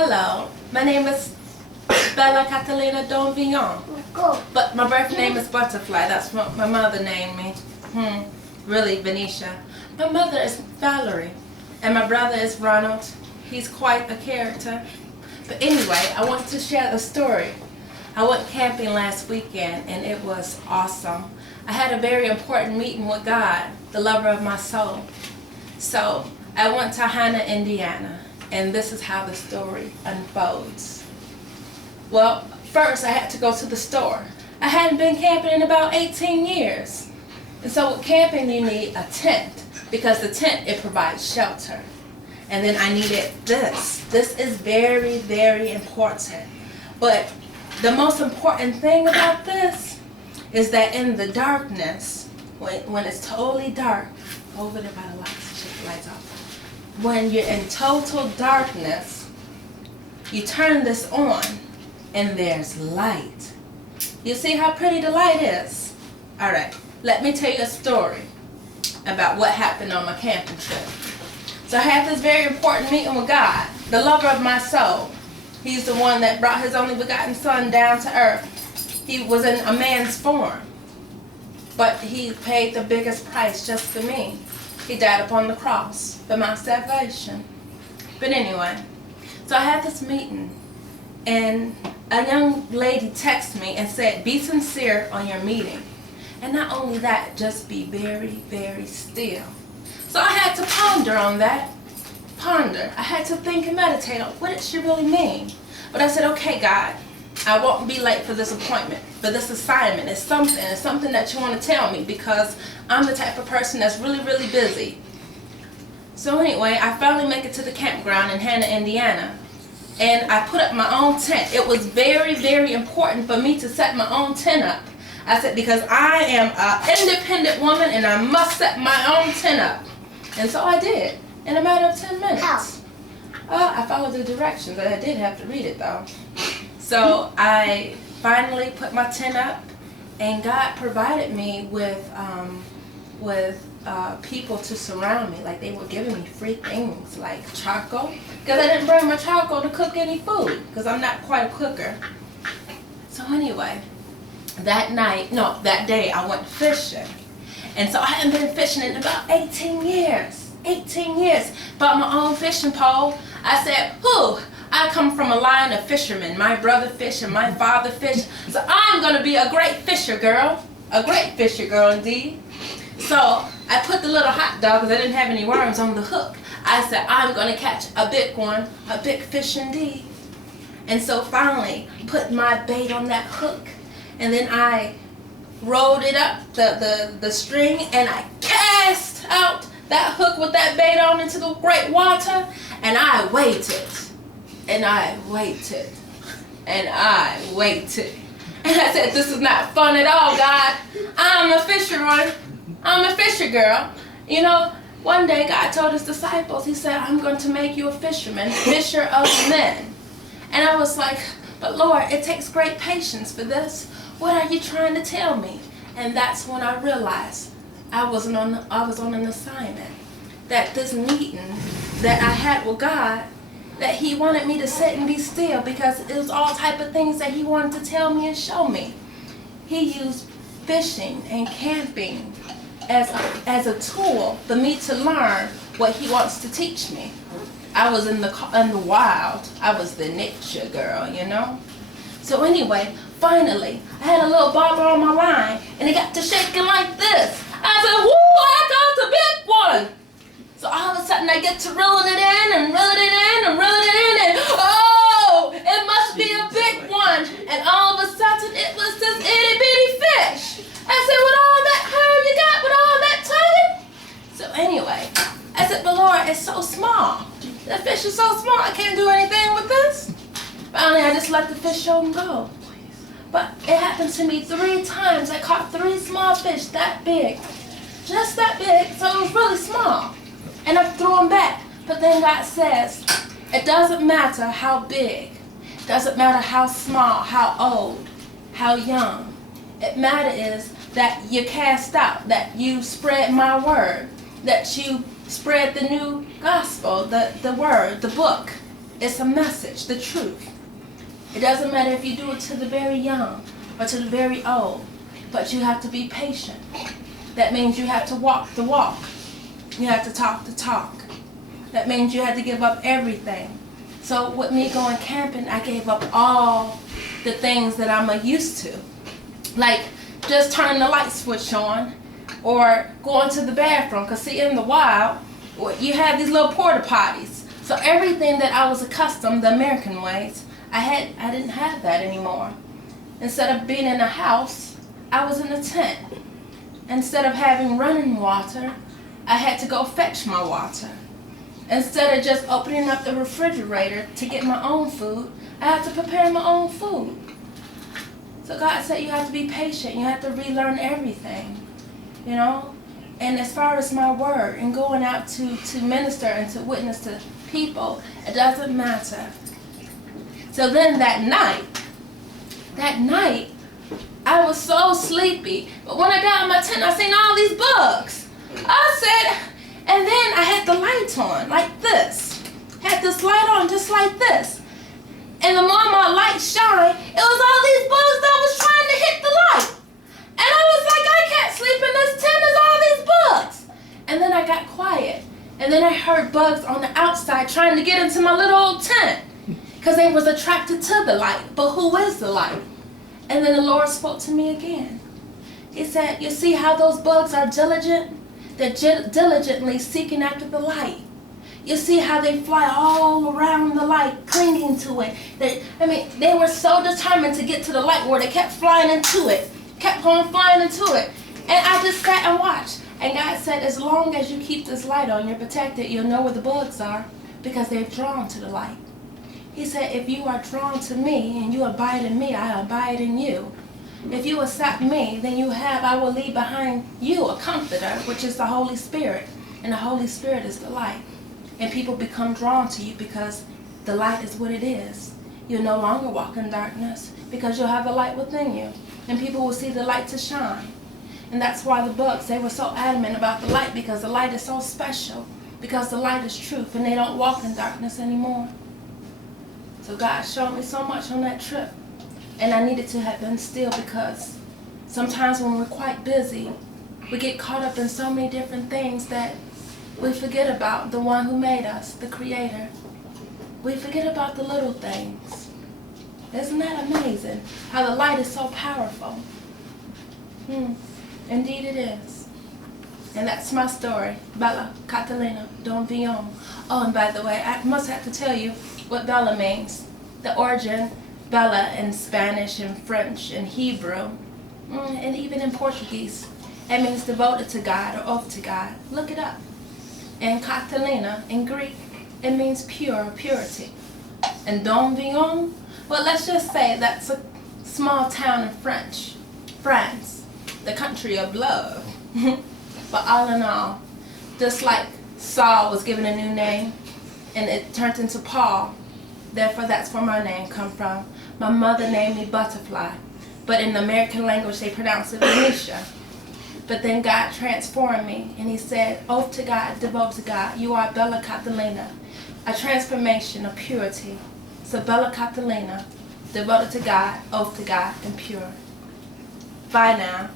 Hello, my name is Bella Catalina Don Villon, but my birth name is Butterfly. That's what my mother named me. Really, Venetia. My mother is Valerie, and my brother is Ronald. He's quite a character. But anyway, I want to share the story. I went camping last weekend, and it was awesome. I had a very important meeting with God, the lover of my soul. So I went to Hanna, Indiana, and this is how the story unfolds. Well, first I had to go to the store. I hadn't been camping in about 18 years. And so with camping you need a tent, because the tent, it provides shelter. And then I needed this. This is very, very important. But the most important thing about this is that in the darkness, when it's totally dark, over there by the lights, shut the lights off. When you're in total darkness, you turn this on and there's light. You see how pretty the light is? All right, let me tell you a story about what happened on my camping trip. So I had this very important meeting with God, the lover of my soul. He's the one that brought his only begotten son down to earth. He was in a man's form, but he paid the biggest price just for me. He died upon the cross for my salvation. But anyway, so I had this meeting, and a young lady texted me and said, be sincere on your meeting. And not only that, just be very, very still. So I had to ponder on that. I had to think and meditate on what did she really mean. But I said, okay, God, I won't be late for this appointment, for this assignment. It's something that you want to tell me, because I'm the type of person that's really, really busy. So anyway, I finally make it to the campground in Hanna, Indiana. And I put up my own tent. It was very, very important for me to set my own tent up. I said, because I am an independent woman and I must set my own tent up. And so I did, in a matter of 10 minutes. I followed the directions. I did have to read it though. So I finally put my tent up, and God provided me with people to surround me. Like, they were giving me free things like charcoal, because I didn't bring my charcoal to cook any food, because I'm not quite a cooker. So anyway, that day I went fishing. And so I hadn't been fishing in about 18 years. 18 years. Bought my own fishing pole. I said, I come from a line of fishermen. My brother fished and my father fished. So I'm going to be a great fisher girl. A great fisher girl indeed. So I put the little hot dog, because I didn't have any worms, on the hook. I said, I'm going to catch a big one, a big fish indeed. And so finally put my bait on that hook. And then I rolled it up, the string, and I cast out that hook with that bait on into the great water. And I waited. And I waited, and I waited. And I said, this is not fun at all, God. I'm a fisherman. I'm a fisher girl. You know, one day God told his disciples, he said, I'm going to make you a fisherman, fisher of men. And I was like, but Lord, it takes great patience for this. What are you trying to tell me? And that's when I realized I was on an assignment. That this meeting that I had with God, that he wanted me to sit and be still, because it was all type of things that he wanted to tell me and show me. He used fishing and camping as a tool for me to learn what he wants to teach me. I was in the wild. I was the nature girl, you know. So anyway, finally, I had a little bobber on my line, and it got to shaking like this. I said, whoo, I got the big one. So all of a sudden I get to reeling it in and reeling it in and reeling it in, and oh, it must be a big one. And all of a sudden it was this itty bitty fish. I said, with all that herb you got, with all that tugging? So anyway, I said, but Lord, it's so small. The fish is so small, I can't do anything with this. Finally, I just let the fish show him go. But it happened to me 3 times. I caught 3 small fish that big. Just that big, so it was really small. And I threw them back. But then God says, it doesn't matter how big. It doesn't matter how small, how old, how young. It matters is that you cast out, that you spread my word, that you spread the new gospel, the word, the book. It's a message, the truth. It doesn't matter if you do it to the very young or to the very old, but you have to be patient. That means you have to walk the walk. You have to talk the talk. That means you have to give up everything. So with me going camping, I gave up all the things that I'm used to. Like just turning the light switch on or going to the bathroom. Because see, in the wild, you have these little porta potties. So everything that I was accustomed, the American ways, I didn't have that anymore. Instead of being in a house, I was in a tent. Instead of having running water, I had to go fetch my water. Instead of just opening up the refrigerator to get my own food, I had to prepare my own food. So God said you have to be patient. You have to relearn everything, you know. And as far as my word and going out to minister and to witness to people, it doesn't matter. So then that night, I was so sleepy. But when I got in my tent, I seen all these bugs. I said, and then I had the light on like this. Had this light on just like this. And the more my light shined, it was all these bugs that was trying to hit the light. And I was like, I can't sleep in this tent, there's all these bugs. And then I got quiet. And then I heard bugs on the outside trying to get into my little old tent. Because they was attracted to the light. But who is the light? And then the Lord spoke to me again. He said, you see how those bugs are diligent? They're diligently seeking after the light. You see how they fly all around the light, clinging to it. They were so determined to get to the light where they kept flying into it. Kept on flying into it. And I just sat and watched. And God said, as long as you keep this light on, you're protected. You'll know where the bugs are because they're drawn to the light. He said, if you are drawn to me and you abide in me, I abide in you. If you accept me, then I will leave behind you a comforter, which is the Holy Spirit. And the Holy Spirit is the light. And people become drawn to you because the light is what it is. You'll no longer walk in darkness because you'll have a light within you. And people will see the light to shine. And that's why the bugs, they were so adamant about the light because the light is so special. Because the light is truth and they don't walk in darkness anymore. So God showed me so much on that trip. And I needed to have been still because sometimes when we're quite busy, we get caught up in so many different things that we forget about the one who made us, the Creator. We forget about the little things. Isn't that amazing? How the light is so powerful. Indeed it is. And that's my story. Bella Catalina Don Villon. Oh, and by the way, I must have to tell you what Bella means. The origin, Bella in Spanish and French and Hebrew, and even in Portuguese, it means devoted to God or oath to God. Look it up. And Catalina in Greek, it means pure, purity. And Don Villon, well, let's just say that's a small town in France, the country of love. But all in all, just like Saul was given a new name and it turned into Paul, therefore that's where my name come from. My mother named me Butterfly, but in the American language they pronounce it Venetia. But then God transformed me and he said, oath to God, devote to God. You are Bella Catalina, a transformation of purity. So Bella Catalina, devoted to God, oath to God, and pure. Bye now.